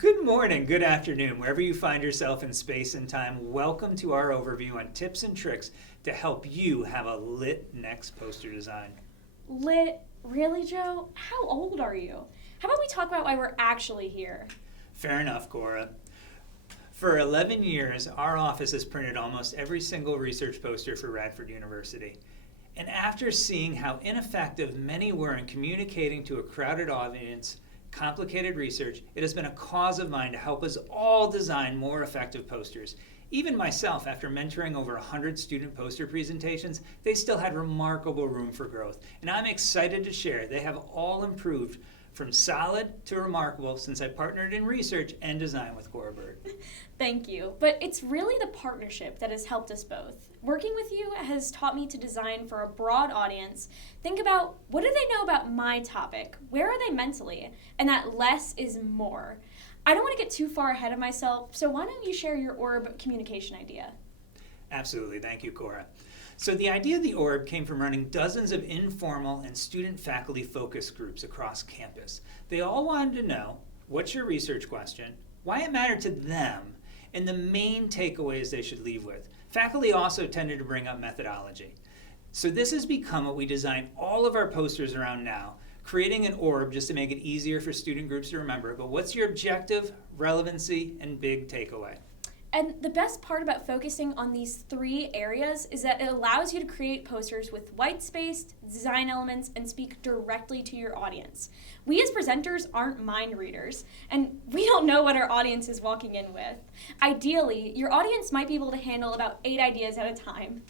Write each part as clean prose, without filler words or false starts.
Good morning, good afternoon, wherever you find yourself in space and time. Welcome to our overview on tips and tricks to help you have a lit next poster design. Lit? Really, Joe? How old are you? How about we talk about why we're actually here? Fair enough, Cora. For 11 years, our office has printed almost every single research poster for Radford University. And after seeing how ineffective many were in communicating to a crowded audience complicated research, it has been a cause of mine to help us all design more effective posters. Even myself, after mentoring over 100 student poster presentations, they still had remarkable room for growth. And I'm excited to share they have all improved from solid to remarkable since I partnered in research and design with Cora Bird. Thank you. But it's really the partnership that has helped us both. Working with you has taught me to design for a broad audience. Think about, what do they know about my topic? Where are they mentally? And that less is more. I don't want to get too far ahead of myself, so why don't you share your orb communication idea? Absolutely. Thank you, Cora. So the idea of the orb came from running dozens of informal and student-faculty focus groups across campus. They all wanted to know, what's your research question, why it mattered to them, and the main takeaways they should leave with. Faculty also tended to bring up methodology. So this has become what we design all of our posters around now, creating an orb just to make it easier for student groups to remember. But what's your objective, relevancy, and big takeaway? And the best part about focusing on these three areas is that it allows you to create posters with white space, design elements, and speak directly to your audience. We as presenters aren't mind readers, and we don't know what our audience is walking in with. Ideally, your audience might be able to handle about 8 ideas at a time.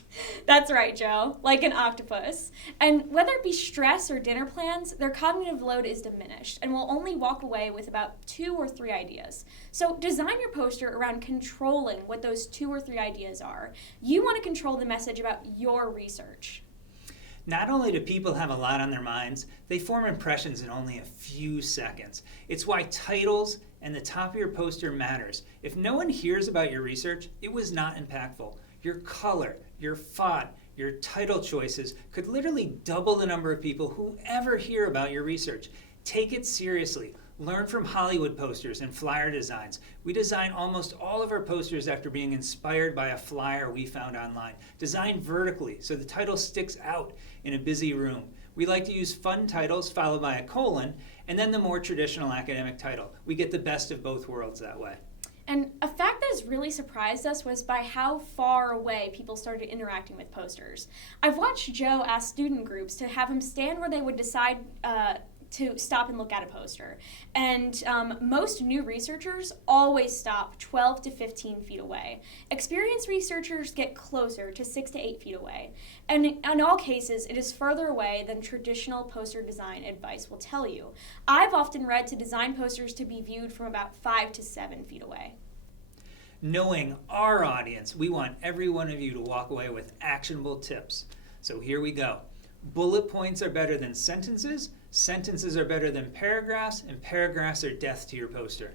That's right, Joe, like an octopus. And whether it be stress or dinner plans, their cognitive load is diminished and will only walk away with about 2 or 3 ideas. So design your poster around controlling what those 2 or 3 ideas are. You want to control the message about your research. Not only do people have a lot on their minds, they form impressions in only a few seconds. It's why titles and the top of your poster matters. If no one hears about your research, it was not impactful. Your color, your font, your title choices could literally double the number of people who ever hear about your research. Take it seriously. Learn from Hollywood posters and flyer designs. We design almost all of our posters after being inspired by a flyer we found online. Design vertically so the title sticks out in a busy room. We like to use fun titles followed by a colon and then the more traditional academic title. We get the best of both worlds that way. And a fact that has really surprised us was by how far away people started interacting with posters. I've watched Joe ask student groups to have him stand where they would decide to stop and look at a poster. And most new researchers always stop 12 to 15 feet away. Experienced researchers get closer to 6 to 8 feet away. And in all cases, it is further away than traditional poster design advice will tell you. I've often read to design posters to be viewed from about 5 to 7 feet away. Knowing our audience, we want every one of you to walk away with actionable tips. So here we go. Bullet points are better than sentences, sentences are better than paragraphs, and paragraphs are death to your poster.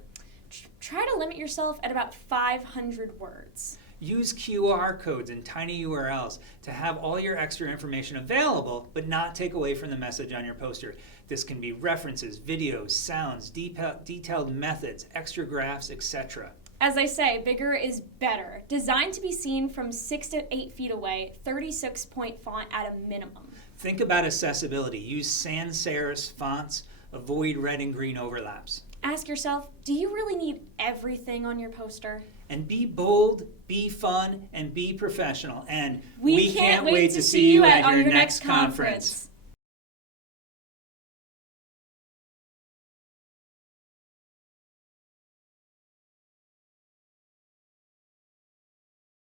Try to limit yourself at about 500 words. Use QR codes and tiny URLs to have all your extra information available, but not take away from the message on your poster. This can be references, videos, sounds, detailed methods, extra graphs, etc. As I say, bigger is better. Designed to be seen from 6 to 8 feet away, 36-point font at a minimum. Think about accessibility. Use sans serif fonts. Avoid red and green overlaps. Ask yourself, do you really need everything on your poster? And be bold, be fun, and be professional. And we can't wait to see you at your next conference.